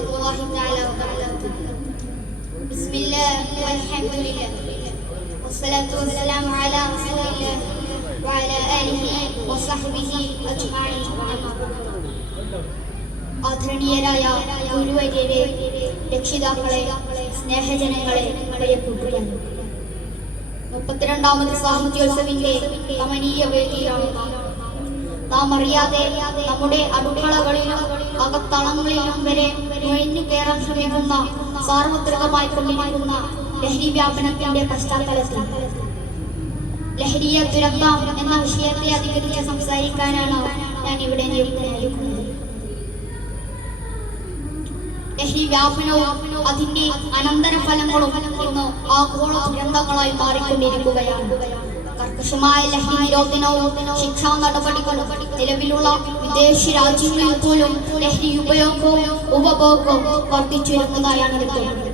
الله تعالى وبركاته. بسم الله والحمد لله والصلاة والسلام على رسول الله وعلى آله وصحبه أجمعين. ആദരണീയരായ ഗുരുവര്യരെ, രക്ഷിതാക്കളെ, സ്നേഹജനങ്ങളെ, പ്രിയപ്പെട്ടവരെ, 32ാമത് സാഹിത്യോത്സവിന്റെ കമനീയ വേദിയാണ് നാം അറിയാതെ നമ്മുടെ അടുക്കളകളിലും അകത്തളങ്ങളിലും വരെ നുഴഞ്ഞു കയറാൻ ശ്രമിക്കുന്ന സാർവത്രികമായി കൊണ്ടിരിക്കുന്ന ലഹരി വ്യാപനത്തിന്റെ പശ്ചാത്തലത്തിൽ ലഹരിയ ദുരന്തം എന്ന വിഷയത്തെ അധികരിച്ച് സംസാരിക്കാനാണ് ഞാൻ ഇവിടെ നിയുക്തനായിരിക്കുന്നത്. ലഹരി വ്യാപനവും അതിന്റെ അനന്തരഫലങ്ങളും ഇന്ന് ആഗോള ദുരന്തങ്ങളായി മാറിക്കൊണ്ടിരിക്കുകയാണ്. കർക്കശമായ ലഹരി നിരോധനവും ശിക്ഷാ നടപടികളും നിലവിലുള്ള വിദേശ രാജ്യങ്ങളിൽ പോലും ലഹരി ഉപയോഗവും ഉപഭോഗവും വർദ്ധിച്ചു വരുന്നതായാണ് റിപ്പോർട്ട്.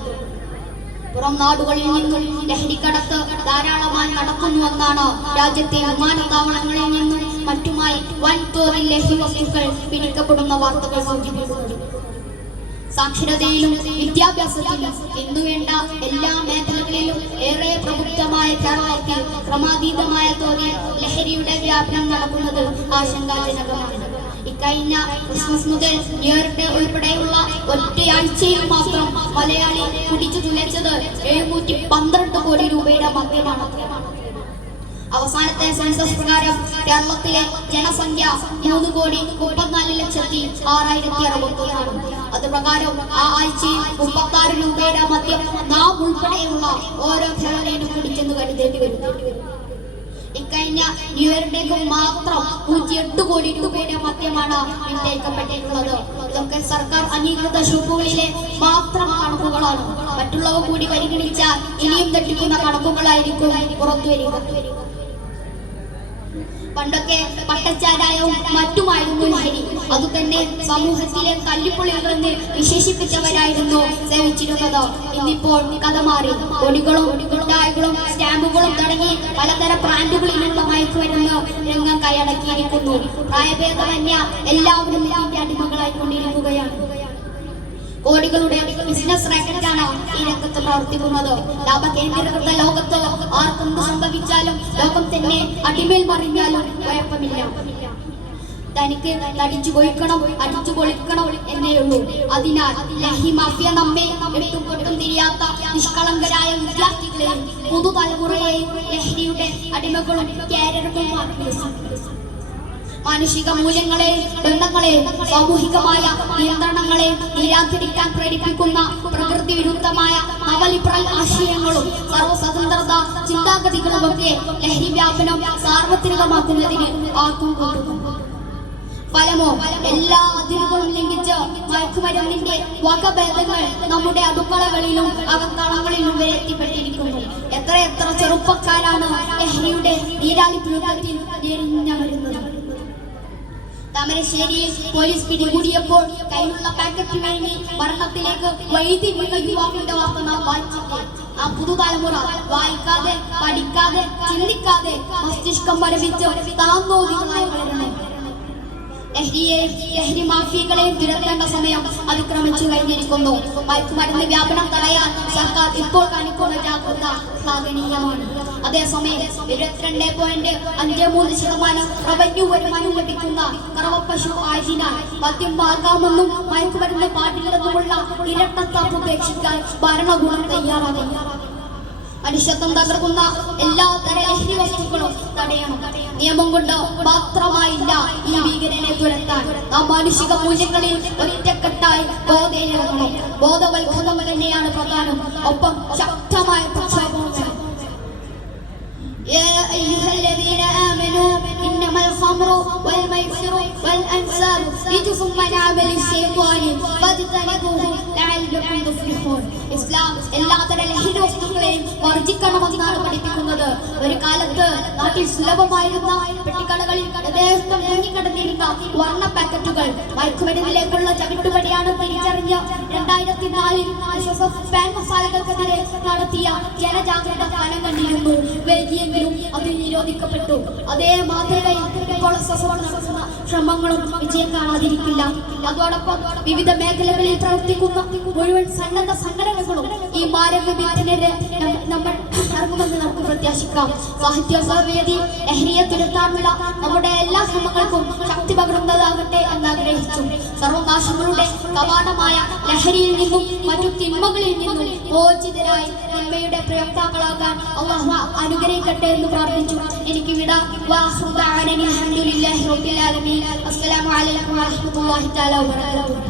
പുറം നാടുകളിൽ നിന്നും ലഹരിക്കടത്ത് ധാരാളമായി നടക്കുന്നുവെന്നാണ് രാജ്യത്തെ വിമാനത്താവളങ്ങളിൽ നിന്നും മറ്റുമായി വൻതോതിൽ ലഹരി വസ്തുക്കൾ പിടിക്കപ്പെടുന്ന വാർത്തകൾ സൂചിപ്പിക്കുന്നത്. സാക്ഷരതയിലും വിദ്യാഭ്യാസത്തിലും എന്നുവേണ്ട എല്ലാ മേഖലകളിലും ഏറെ പ്രബുദ്ധമായ കേരളത്തിൽ ക്രമാതീതമായ തോതിൽ ലഹരിയുടെ വ്യാപനം നടക്കുന്നത് ആശങ്കാജനകമാണ്. ഇക്കഴിഞ്ഞ ക്രിസ്മസ് മുതൽ ന്യൂ ഇയർ ഡേ ഉൾപ്പെടെയുള്ള ഒറ്റയാഴ്ചയിൽ മാത്രം മലയാളി കുടിച്ചു തുലച്ചത് 712 കോടി രൂപയുടെ മദ്യമാണ്. അവസാനത്തെ സെൻസസ് പ്രകാരം കേരളത്തിലെ ജനസംഖ്യ 3,34,06,061 അത് പ്രകാരം ആ ആഴ്ചയിൽ 36 രൂപയുടെ മദ്യം നാം ഉൾപ്പെടെയുള്ള ഓരോ കേരളീയനും കുടിച്ചെന്ന് കരുതേണ്ടി വരുന്നു. ഇക്കഴിഞ്ഞ ന്യൂ ഇയർ ഡേക്ക് മാത്രം 108 കോടി രൂപയുടെ മദ്യമാണ് വിറ്റഴിക്കപ്പെട്ടിട്ടുള്ളത്. ഇതൊക്കെ സർക്കാർ അംഗീകൃത ഷോപ്പുകളിലെ മാത്രം കണക്കുകളാണ്. മറ്റുള്ളവ കൂടി പരിഗണിച്ചാൽ ഇനിയും തെറ്റിക്കുന്ന കണക്കുകളായിരിക്കും പുറത്തുവരിക. പണ്ടൊക്കെ പട്ടച്ചാരായവും മറ്റുമായിരുന്നു ലഹരി. അതുതന്നെ സമൂഹത്തിലെ കല്ലിപ്പുള്ളികളെന്ന് വിശേഷിപ്പിച്ചവരായിരുന്നു സേവിച്ചിരുന്നത്. ഇന്നിപ്പോൾ കഥ മാറി. കൊടികളും മിഠായികളും സ്റ്റാമ്പുകളും തുടങ്ങി പലതരം ബ്രാൻഡുകളിലുള്ള മയക്കുമരുന്ന് രംഗം കൈയടക്കിയിരിക്കുന്നു. പ്രായഭേദമന്യേ എല്ലാവരും ഇതിന്റെ അടിമകളായിക്കൊണ്ടിരിക്കുകയാണ്. കോടികളുടെ ബിസിനസ് റാക്കറ്റാണ് ഈ രംഗത്ത് പ്രവർത്തിക്കുന്നത്. ലാഭകേന്ദ്രീകൃത ലോകത്ത് ആർക്കെന്ത് സംഭവിച്ചാലും ലോകം തന്നെ അടിമേൽ മറിഞ്ഞാലും കുഴപ്പമില്ല. തനിക്ക് തടിച്ചു കൊഴിക്കണം, അടിച്ചു കൊളിക്കണം എന്നേയുള്ളൂ. അതിനാൽ ലഹരി മാഫിയ നമ്മെ എട്ടും പൊട്ടും തിരിയാത്ത നിഷ്കളങ്കരായ വിദ്യാർത്ഥികളെയും പുതുതലമുറയെയും ലഹരിയുടെ അടിമകളും കാരിയറുകളും മാറ്റി മാനുഷിക മൂല്യങ്ങളെ, ബന്ധങ്ങളെ, സാമൂഹികമായ നിയന്ത്രണങ്ങളെ നിരാകരിക്കാൻ പ്രേരിപ്പിക്കുന്ന പ്രകൃതി വിരുദ്ധമായ നവലിബറൽ ആശയങ്ങളും സർവസ്വതന്ത്രത ചിന്താഗതികളുമൊക്കെ ലഹരി വ്യാപനം സാർവത്രികമാക്കുന്നതിന് ആക്കം കൂട്ടുന്നു. ഫലമോ എല്ലാ അതിരുകളും ലംഘിച്ച് മയക്കുമരുന്നിന്റെ വകഭേദങ്ങൾ നമ്മുടെ അടുക്കളകളിലും അകത്തളങ്ങളിലും വരെ എത്തിപ്പെട്ടിരിക്കുന്നു. എത്ര ചെറുപ്പക്കാരാണ് ലഹരിയുടെ നീരാളിപ്പുഴത്തിൽ വരുന്നത്. താമരശ്ശേരിയിൽ പോലീസ് പിടികൂടിയപ്പോൾ കയ്യിലുള്ള പാക്കറ്റ് വാങ്ങി മരണത്തിലേക്ക് വൈദ്യുതി വീണ യുവാക്കളുടെ വാർത്ത നാം വായിച്ചില്ലേ? ആ പുതുതലമുറ വായിക്കാതെ, പഠിക്കാതെ, ചിന്തിക്കാതെ മസ്തിഷ്കം മരവിച്ച് താന്തോതികളായി വളരണം. ലഹരി മാഫിയകളെ തുരത്തേണ്ട സമയം അതിക്രമിച്ചു കഴിഞ്ഞിരിക്കുന്നു. മയക്കുമരുന്ന് വ്യാപനം തടയാൻ സർക്കാർ ഇപ്പോൾ കാണിക്കുന്ന ജാഗ്രത ശ്ലാഘനീയമാണ്. അതേസമയം 22.53% റവന്യൂ വരുമാനം ലഭിക്കുന്ന കറവപ്പശു ആയതിനാൽ മദ്യം വാങ്ങാമെന്നും മയക്കുമരുന്ന് പാടില്ലെന്നുമുള്ള ഇരട്ടത്താപ്പ് ഉപേക്ഷിക്കാൻ ഭരണകൂടം തയ്യാറാകും. മനുഷ്യത്വം തകർക്കുന്ന എല്ലാ തര ലഹരി വസ്തുക്കളും തടയണം. നിയമം കൊണ്ട് മാത്രമായില്ല ഈ ഭീകരനെ തുരത്താൻ. നാം മാനുഷിക മൂല്യങ്ങളിൽ ഒറ്റക്കെട്ടായി ബോധേനിറങ്ങണം. ബോധവൽക്കരണം തന്നെയാണ് പ്രധാനം. ഒപ്പം ശക്തമായ പ്രക്ഷോഭം. يا أيها الذين آمنوا إنما الخمر والميسر والأنصاب رجس من عمل الشيطان فاجتنبوه لعلكم تفلحون. ഇസ്ലാം എല്ലാത്തര ലഹരി വസ്തുക്കളെയും വർജിക്കണമെന്നാണ് പഠിപ്പിക്കുന്നത്. ഒരു കാലത്ത് നാട്ടിൽ സുലഭമായിരുന്ന പെട്ടിക്കടകളിൽ യഥേഷ്ടം മുങ്ങിക്കിടന്നിരുന്ന വർണ്ണ പാക്കറ്റുകൾ മയക്കുമരുന്നിലേക്കുള്ള ചവിട്ടുപടിയാണ് തിരിച്ചറിഞ്ഞ് 2004 പാൻ മസാലകൾക്കെതിരെ നടത്തിയ ജനജാഗ്രത ഫലം കണ്ടിരുന്നു. വൈകിയെങ്കിലും അത് നിരോധിക്കപ്പെട്ടു. അതേ മാതൃകയിൽ ഇപ്പോൾ നടത്തുന്ന ശ്രമങ്ങളും വിജയം കാണാതിരിക്കില്ല. അതോടൊപ്പം അതോടൊപ്പം വിവിധ മേഖലകളിൽ പ്രവർത്തിക്കുന്ന മുഴുവൻ സന്നദ്ധ സംഘടനകളും ഈ മാരകവിധിനെതിരെ നമ്മൾ ഇറങ്ങുമെന്ന് നമുക്ക് പ്രത്യാശിക്കാം. സാഹിത്യോത്സവവേദി ലഹരിയെ തുരത്താനുള്ള നമ്മുടെ എല്ലാ ശ്രമങ്ങൾക്കും ശക്തി പകരുന്നതാകട്ടെ എന്നാഗ്രഹിച്ചു. സർവനാശങ്ങളുടെ കവാടമായ ലഹരിയിൽ നിന്നും മറ്റു തിന്മകളിൽ നിന്നും മോചിതരായി നന്മയുടെ പ്രയോക്താക്കളാകാൻ അല്ലാഹു അനുഗ്രഹിക്കട്ടെ എന്ന് പ്രാർത്ഥിച്ചു. എനിക്ക് വിട. അസ്സലാമു അലൈക്കും വറഹ്മത്തുള്ളാഹി തആല വബറകാതുഹു.